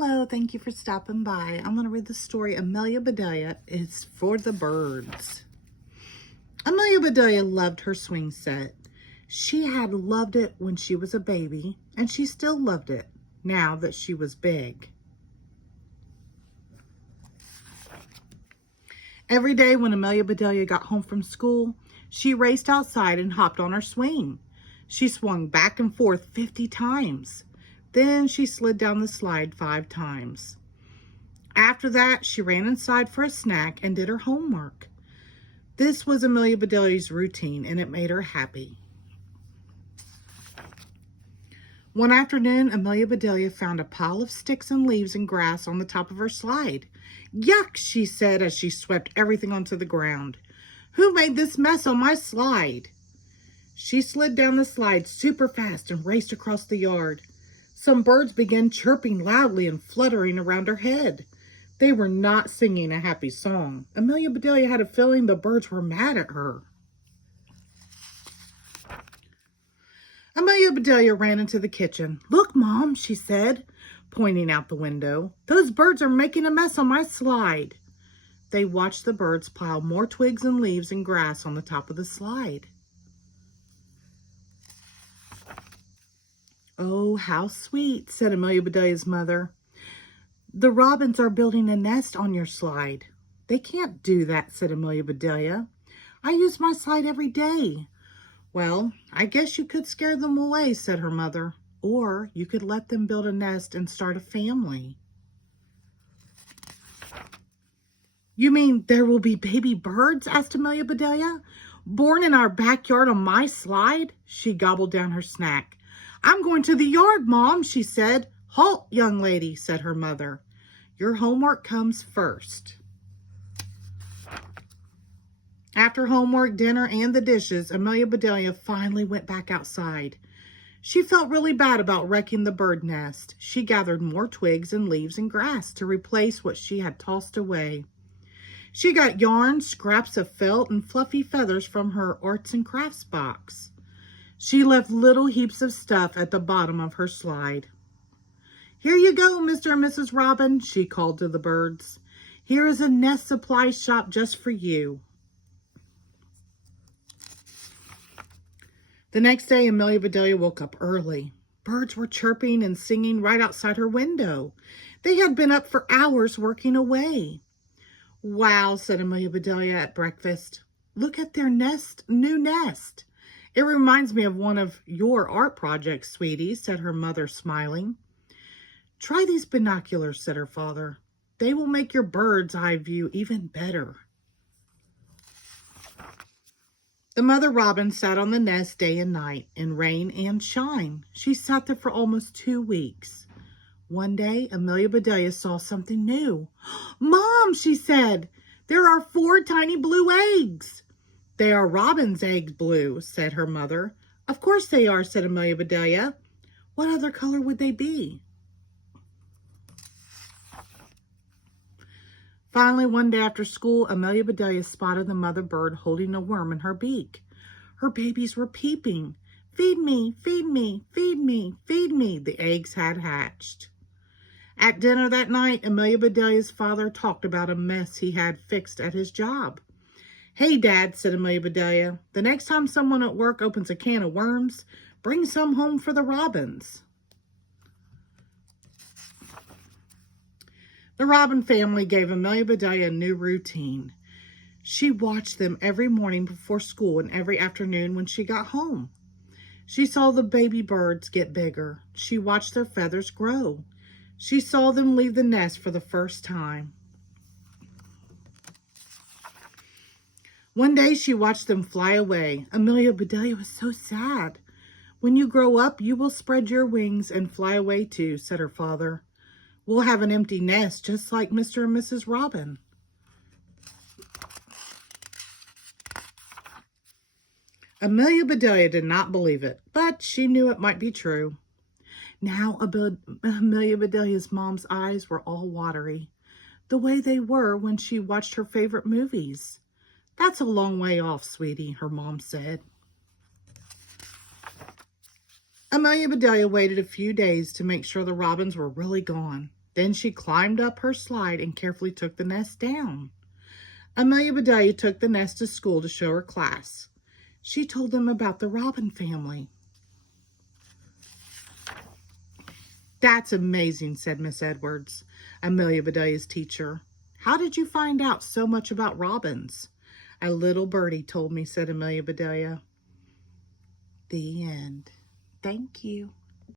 Hello, thank you for stopping by. I'm going to read the story Amelia Bedelia. It's for the birds. Amelia Bedelia loved her swing set. She had loved it when she was a baby, and she still loved it now that she was big. Every day when Amelia Bedelia got home from school, she raced outside and hopped on her swing. She swung back and forth 50 times. Then she slid down the slide 5 times. After that, she ran inside for a snack and did her homework. This was Amelia Bedelia's routine, and it made her happy. One afternoon, Amelia Bedelia found a pile of sticks and leaves and grass on the top of her slide. "Yuck," she said as she swept everything onto the ground. "Who made this mess on my slide?" She slid down the slide super fast and raced across the yard. Some birds began chirping loudly and fluttering around her head. They were not singing a happy song. Amelia Bedelia had a feeling the birds were mad at her. Amelia Bedelia ran into the kitchen. "Look, Mom," she said, pointing out the window. "Those birds are making a mess on my slide." They watched the birds pile more twigs and leaves and grass on the top of the slide. "Oh, how sweet," said Amelia Bedelia's mother. "The robins are building a nest on your slide." "They can't do that," said Amelia Bedelia. "I use my slide every day." "Well, I guess you could scare them away," said her mother. "Or you could let them build a nest and start a family." "You mean there will be baby birds?" asked Amelia Bedelia. "Born in our backyard on my slide?" She gobbled down her snack. "I'm going to the yard, Mom," she said. "Halt, young lady," said her mother. "Your homework comes first." After homework, dinner, and the dishes, Amelia Bedelia finally went back outside. She felt really bad about wrecking the bird nest. She gathered more twigs and leaves and grass to replace what she had tossed away. She got yarn, scraps of felt, and fluffy feathers from her arts and crafts box. She left little heaps of stuff at the bottom of her slide. "Here you go, Mr. and Mrs. Robin," she called to the birds. "Here is a nest supply shop just for you." The next day, Amelia Bedelia woke up early. Birds were chirping and singing right outside her window. They had been up for hours working away. "Wow," said Amelia Bedelia at breakfast. "Look at their new nest. It reminds me of one of your art projects, sweetie," said her mother, smiling. "Try these binoculars," said her father. "They will make your bird's eye view even better." The mother robin sat on the nest day and night, in rain and shine. She sat there for almost 2 weeks. One day, Amelia Bedelia saw something new. "Mom," she said, "there are 4 tiny blue eggs." "They are robin's eggs, Blue," said her mother. "Of course they are," said Amelia Bedelia. "What other color would they be?" Finally, one day after school, Amelia Bedelia spotted the mother bird holding a worm in her beak. Her babies were peeping. "Feed me, feed me, feed me, feed me," the eggs had hatched. At dinner that night, Amelia Bedelia's father talked about a mess he had fixed at his job. "Hey, Dad," said Amelia Bedelia, "the next time someone at work opens a can of worms, bring some home for the robins." The Robin family gave Amelia Bedelia a new routine. She watched them every morning before school and every afternoon when she got home. She saw the baby birds get bigger. She watched their feathers grow. She saw them leave the nest for the first time. One day she watched them fly away. Amelia Bedelia was so sad. "When you grow up, you will spread your wings and fly away too," said her father. "We'll have an empty nest just like Mr. and Mrs. Robin." Amelia Bedelia did not believe it, but she knew it might be true. Now Amelia Bedelia's mom's eyes were all watery, the way they were when she watched her favorite movies. "That's a long way off, sweetie," her mom said. Amelia Bedelia waited a few days to make sure the robins were really gone. Then she climbed up her slide and carefully took the nest down. Amelia Bedelia took the nest to school to show her class. She told them about the robin family. "That's amazing," said Miss Edwards, Amelia Bedelia's teacher. "How did you find out so much about robins?" "A little birdie told me," said Amelia Bedelia. The end. Thank you.